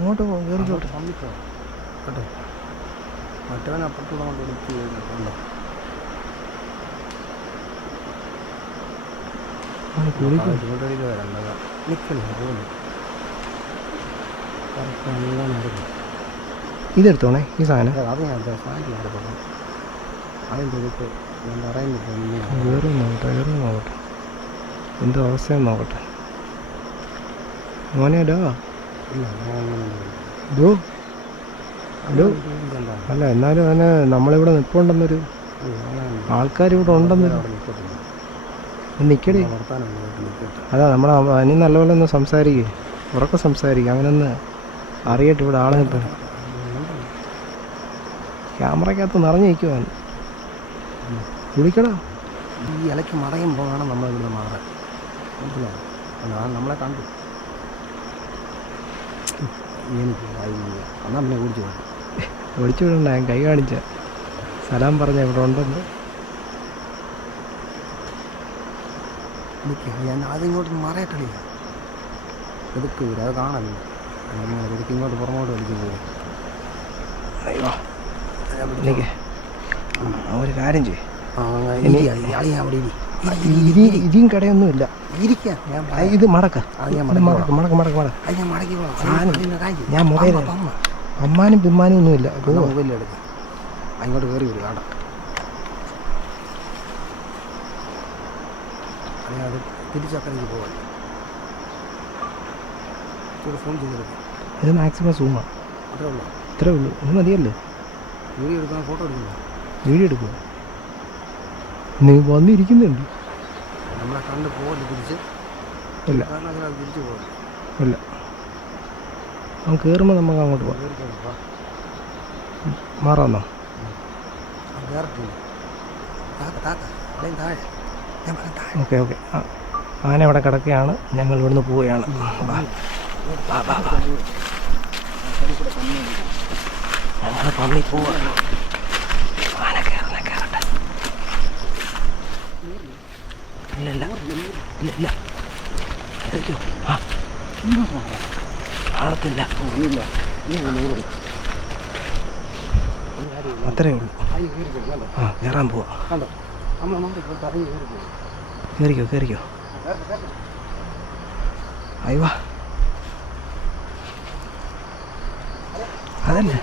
അങ്ങോട്ട് കയറിക്കോട്ടെ കേട്ടോ. മറ്റവൻ അപ്പുറത്തൂടെ കൊണ്ട് വിളിച്ച് കഴിഞ്ഞിട്ടുണ്ടോ? ചൂടടിക്ക് വരണ്ടത് നിൽക്കണേ പോകുന്നു. ഇതെടുത്തോണേ ഈ സാധനം. അത് ഞാൻ സാധനം നടക്കണം. അതിൻ്റെ എടുത്ത് ഞാൻ പറയുന്നില്ല. കയറി നോക്കട്ടെ എന്തോ അവസ്ഥയെന്ന് നോക്കട്ടെ. മോനെ ഡോ ഇല്ല ഡോ ഡോ അല്ല, എന്നാലും അവന് നമ്മളിവിടെ നിൽപ്പുണ്ടെന്നൊരു ആൾക്കാരിവിടെ ഉണ്ടെന്നൊരു നിൽക്കടി. അതാ നമ്മളെ അനി നല്ലപോലെ ഒന്ന് സംസാരിക്കേ, ഉറക്കെ സംസാരിക്കുക. അവനൊന്ന് അറിയട്ടെ ഇവിടെ ആളെ നിൽപ്പ. ക്യാമറക്കകത്ത് നിറഞ്ഞു നിൽക്കുവാൻ വിളിക്കടാ. ഈ ഇലയ്ക്ക് മറയുമ്പോൾ വേണം നമ്മളിവിടെ മാറാൻ. മനസ്സിലായി? നമ്മളെ കണ്ടു എനിക്ക് എന്നാ പിന്നെ ഓടിച്ചു പോയി. ഓടിച്ചു വിടണ്ട, ഞാൻ കൈ കാണിച്ച സലാം പറഞ്ഞ ഇവിടെ ഉണ്ടെന്ന്. ഞാൻ ആദ്യം ഇങ്ങോട്ട് മറയട്ടേ എതുക്ക് വരും, അത് കാണല്ലോ. എതുക്ക് ഇങ്ങോട്ട് പുറമോട്ട് വലിച്ചു പോകും. എനിക്ക് ഒരു കാര്യം ചെയ്യും, ഇരിയും കടയൊന്നുമില്ല. ഇത് മടക്ക ഞാൻ മൊബൈൽ അമ്മാനും പിമ്മാനും ഒന്നുമില്ല. മൊബൈലെടുക്ക അങ്ങോട്ട് കയറി വരും ആട. അത് തിരിച്ചക്കരയ്ക്ക് പോകാൻ ഫോൺ ചെയ്തെടുക്കാം. ഇത് മാക്സിമം സൂമാണ്. ഇത്രേ ഉള്ളൂ, ഇത് മതിയല്ലേ? വീഡിയോ എടുക്കാൻ, ഫോട്ടോ എടുക്കുന്നു. വീഡിയോ എടുക്കുക. നീ വന്നിരിക്കുന്നുണ്ട്. നമ്മളെ കണ്ട് പോകല്ലേ തിരിച്ച്? ഇല്ല തിരിച്ചു പോകല്ലേ? ഇല്ല, അവൻ കയറുമ്പോൾ നമുക്ക് അങ്ങോട്ട് പോകാം. മാറാന്നോ? Okay okay. ആന ഇവിടെ കിടക്കുകയാണ്, ഞങ്ങൾ ഇവിടുന്ന് പോവുകയാണ്. ഞങ്ങൾ പള്ളി പോവുകയാണ്. ആന കയറട്ടെ. ഇല്ല ആളത്തില്ല, അത്രേ ഉള്ളൂ. ആ കയറാൻ പോവാ. കയറിക്കോ. അയ്യോ അതല്ലേ